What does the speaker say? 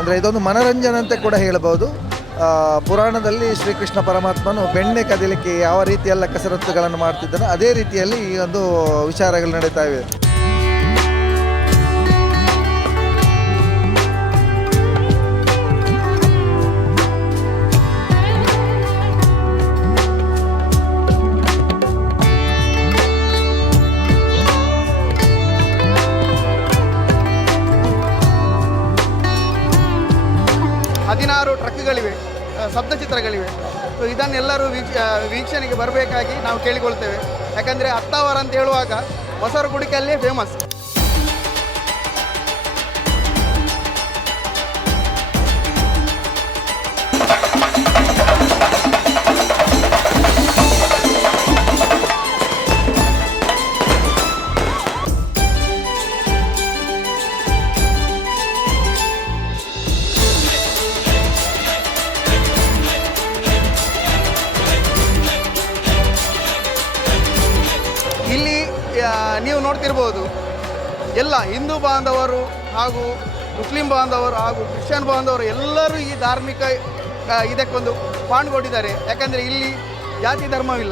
ಅಂದರೆ ಇದೊಂದು ಮನರಂಜನೆ ಅಂತ ಕೂಡ ಹೇಳಬಹುದು. ಪುರಾಣದಲ್ಲಿ ಶ್ರೀಕೃಷ್ಣ ಪರಮಾತ್ಮನು ಬೆಣ್ಣೆ ಕದಿಲಿಕ್ಕೆ ಯಾವ ರೀತಿಯೆಲ್ಲ ಕಸರತ್ತುಗಳನ್ನು ಮಾಡ್ತಿದ್ದಾನೋ ಅದೇ ರೀತಿಯಲ್ಲಿ ಈ ಒಂದು ವಿಚಾರಗಳು ನಡೀತಾ ಇವೆ. ಹದಿನಾರು ಟ್ರಕ್ಗಳಿವೆ ಶಬ್ದ ಚಿತ್ರಗಳಿವೆ ಸೊ ಇದನ್ನೆಲ್ಲರೂ ವೀಕ್ಷ ವೀಕ್ಷಣೆಗೆ ಬರಬೇಕಾಗಿ ನಾವು ಕೇಳಿಕೊಳ್ತೇವೆ. ಯಾಕಂದರೆ ಹತ್ತಾವರ ಅಂತ ಹೇಳುವಾಗ ಮೊಸರು ಗುಡಿಕೆಯಲ್ಲೇ ಫೇಮಸ್ ನೀವು ನೋಡ್ತಿರ್ಬೋದು. ಎಲ್ಲ ಹಿಂದೂ ಬಾಂಧವರು ಹಾಗೂ ಮುಸ್ಲಿಂ ಬಾಂಧವರು ಹಾಗೂ ಕ್ರಿಶ್ಚಿಯನ್ ಬಾಂಧವರು ಎಲ್ಲರೂ ಈ ಧಾರ್ಮಿಕ ಇದಕ್ಕೊಂದು ಪಾಲ್ಗೊಂಡಿದ್ದಾರೆ. ಯಾಕಂದರೆ ಇಲ್ಲಿ ಜಾತಿ ಧರ್ಮವಿಲ್ಲ.